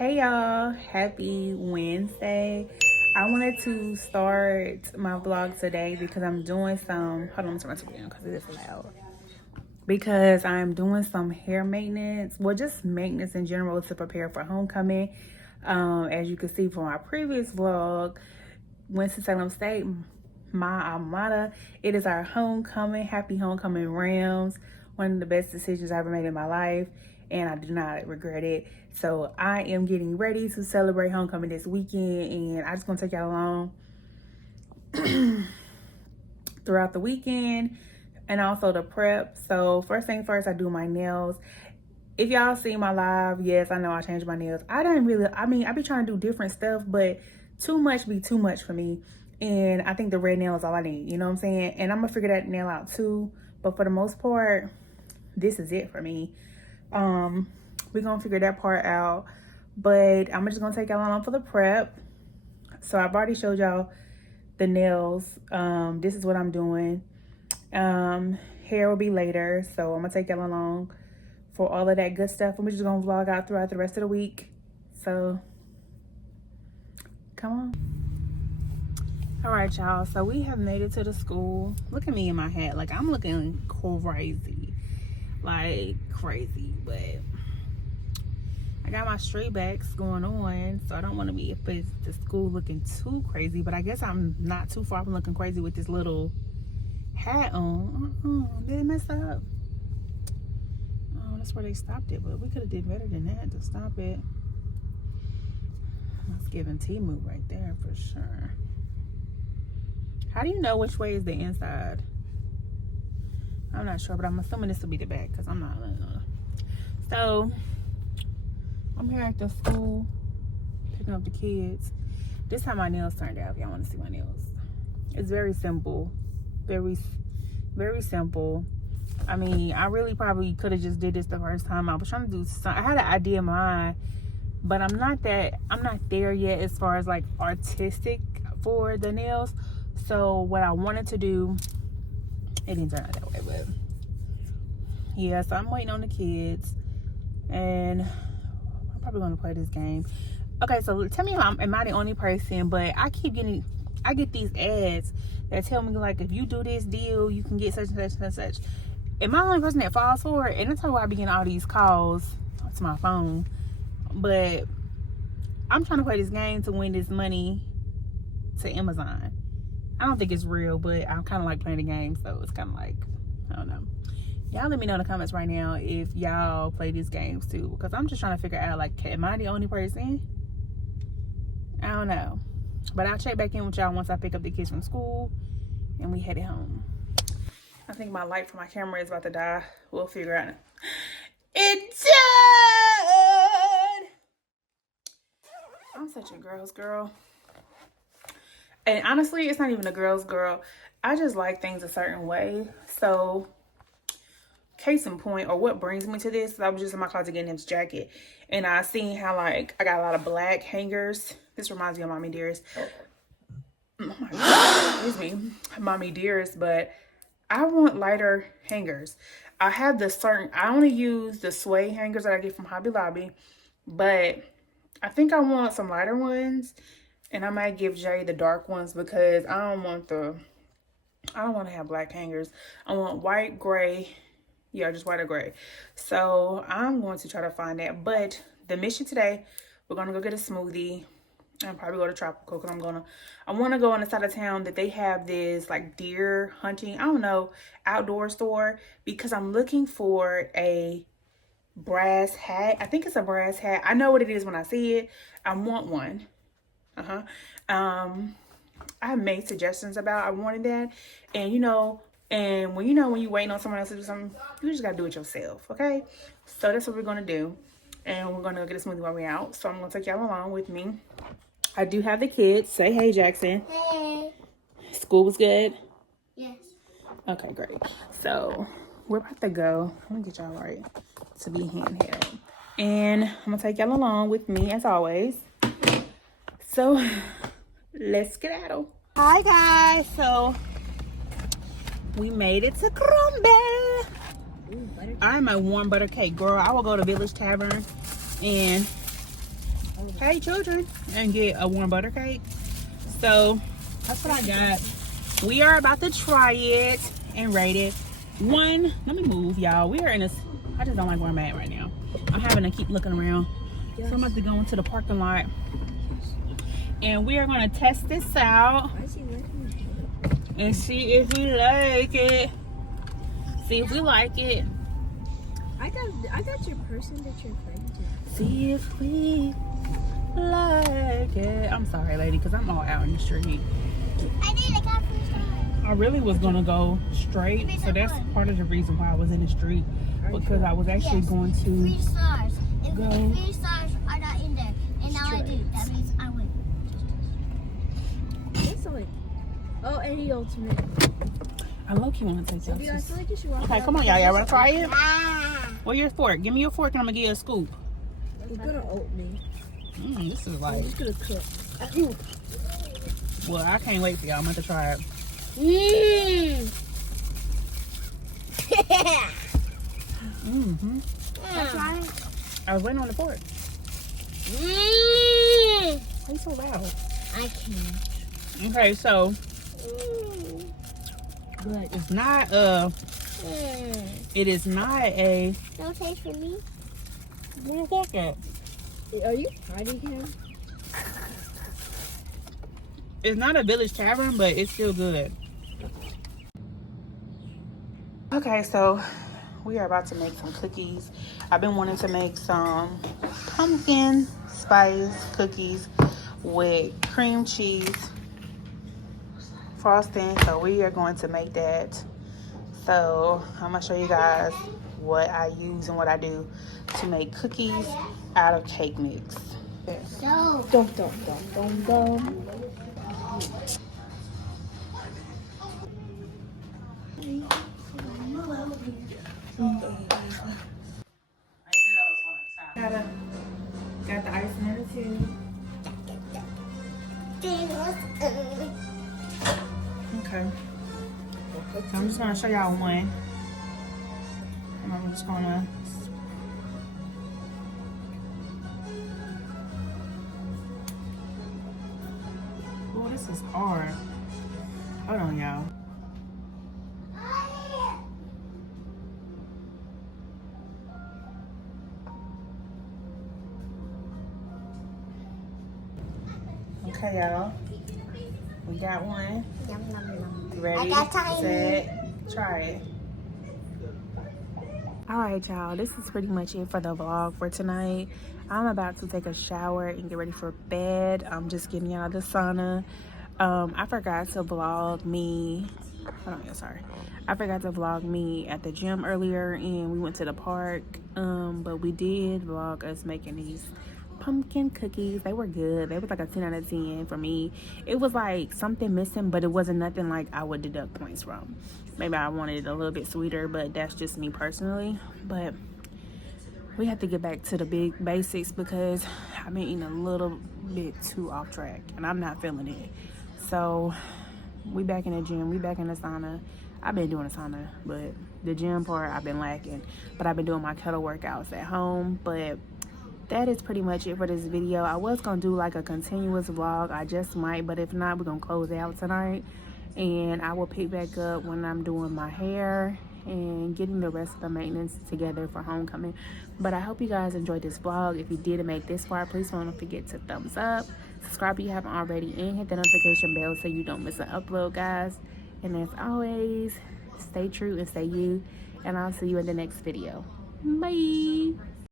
Hey y'all, happy Wednesday. I wanted to start my vlog today because I'm doing some, hold on, let me turn my TV down because it is loud. Because I'm doing some hair maintenance, well, just maintenance in general to prepare for homecoming. As you can see from my previous vlog, Winston-Salem State, my alma mater, it is our homecoming. Happy homecoming, Rams. One of the best decisions I ever made in my life, and I do not regret it. So I am getting ready to celebrate homecoming this weekend, and I just want to take y'all along throughout the weekend and also the prep. So first thing first, I do my nails. If y'all see my live, yes, I know I changed my nails. I be trying to do different stuff, but too much be too much for me. And I think the red nail is all I need, you know what I'm saying? And I'm gonna figure that nail out too. But for the most part, this is it for me. We're gonna figure that part out. But I'm just gonna take y'all along for the prep. So I've already showed y'all the nails. This is what I'm doing. Hair will be later. So I'm gonna take y'all along for all of that good stuff. And we're just gonna vlog out throughout the rest of the week. So come on. All right, y'all, so we have made it to the school. Look at me in my hat. Like, I'm looking crazy. Like, crazy. But I got my straight backs going on, so I don't want to be at the school looking too crazy. But I guess I'm not too far from looking crazy with this little hat on. Did it mess up? Oh, that's where they stopped it. But we could have did better than that to stop it. That's giving T-move right there for sure. How do you know which way is the inside? I'm not sure, but I'm assuming this will be the back because I'm not. So, I'm here at the school picking up the kids. This is how my nails turned out, if y'all want to see my nails. It's very simple. Very, very simple. I mean, I really probably could have just did this the first time. I was trying to do something. I had an idea in mind, but I'm not there yet as far as like artistic for the nails. So what I wanted to do, it didn't turn out that way, but yeah, so I'm waiting on the kids and I'm probably going to play this game. Okay, so tell me, am I the only person? But I get these ads that tell me like, if you do this deal, you can get such and such and such. Am I the only person that falls for it? And that's why I be getting all these calls to my phone. But I'm trying to play this game to win this money to Amazon. I don't think it's real, but I'm kind of like playing the game, so it's kind of like, I don't know. Y'all let me know in the comments right now if y'all play these games too, because I'm just trying to figure out, like, am I the only person? I don't know. But I'll check back in with y'all once I pick up the kids from school and we headed home. I think my light for my camera is about to die. We'll figure out. It died! I'm such a girl's girl. And honestly, it's not even a girl's girl. I just like things a certain way. So, case in point, or what brings me to this, I was just in my closet getting this jacket. And I seen how, like, I got a lot of black hangers. This reminds me of Mommy Dearest. Oh my God, excuse me. Mommy Dearest, but I want lighter hangers. I only use the suede hangers that I get from Hobby Lobby. But I think I want some lighter ones. And I might give Jay the dark ones because I don't want to have black hangers. I want white, gray. Yeah, just white or gray. So I'm going to try to find that. But the mission today, we're going to go get a smoothie and probably go to Tropical because I want to go on the side of town that they have this like deer hunting, I don't know, outdoor store, because I'm looking for a brass hat. I think it's a brass hat. I know what it is when I see it. I want one. I have made suggestions about I wanted that, and when you're waiting on someone else to do something, you just gotta do it yourself. Okay, so that's what we're gonna do, and we're gonna get a smoothie while we're out. So I'm gonna take y'all along with me. I do have the kids. Say hey, Jackson. Hey. School was good? Yes. Okay, great. So we're about to go. Let me get y'all right to be handheld, and I'm gonna take y'all along with me as always. So let's get at them. Hi guys, so we made it to Crumbl. I'm a warm butter cake girl. I will go to Village Tavern and Hey children, and get a warm butter cake. So that's what I got. We are about to try it and rate it. One, let me move, y'all. We are in a, I just don't like where I'm at right now. I'm having to keep looking around. So I'm about to go into the parking lot. And we are going to test this out. And see if we like it. See if we like it. I got your person that you're friends with. See if we like it. I'm sorry, lady, because I'm all out in the street. I got 3 stars. I really was going to go straight. So that's part of the reason why I was in the street. Because I was actually going to 3 stars. If go. 3 stars are not in there, and now I do, that means I win. Excellent. Oh, any ultimate. I low-key want to take Sophia, I selfies. feel like you should walk Okay, around come on, the y'all. Y'all house. want to try it? Ah. Where's your fork? Give me your fork and I'm going to give you a scoop. Who's gonna oat me? This is like, Who's gonna cook? well, I can't wait for y'all. I'm going to try it. Try it. I was waiting on the fork. Why you so loud? I can't. Okay, so Good. it's not it is not a, No taste for me. where the fork at? Are you hiding him? It's not a Village Tavern, but it's still good. Okay, so we are about to make some cookies. I've been wanting to make some pumpkin spice cookies with cream cheese frosting. So we are going to make that. So I'm gonna show you guys what I use and what I do to make cookies out of cake mix. So, Dum. Got the ice in there too. Okay. So I'm just gonna show y'all one. And I'm just gonna oh, this is hard. Hold on, y'all. Okay, y'all. We got one. yum, yum, yum. You ready? I got tiny. Set. Try it. Alright, y'all. This is pretty much it for the vlog for tonight. I'm about to take a shower and get ready for bed. I'm just getting out of the sauna. I forgot to vlog me. Hold on, sorry. I forgot to vlog me at the gym earlier and we went to the park. But we did vlog us making these pumpkin cookies. They were good. They was like a 10 out of 10 for me. It was like something missing, but it wasn't nothing like I would deduct points from. Maybe I wanted it a little bit sweeter, but that's just me personally. But we have to get back to the big basics because I've been eating a little bit too off track and I'm not feeling it. So we back in the gym, we back in the sauna. I've been doing a sauna, but the gym part I've been lacking. But I've been doing my kettle workouts at home. But that is pretty much it for this video. I was gonna do like a continuous vlog. I just might, but if not, we're gonna close out tonight. And I will pick back up when I'm doing my hair and getting the rest of the maintenance together for homecoming. But I hope you guys enjoyed this vlog. If you did make this far, please don't forget to thumbs up, subscribe if you haven't already, and hit the notification bell so you don't miss an upload, guys. And as always, stay true and stay you, and I'll see you in the next video. Bye.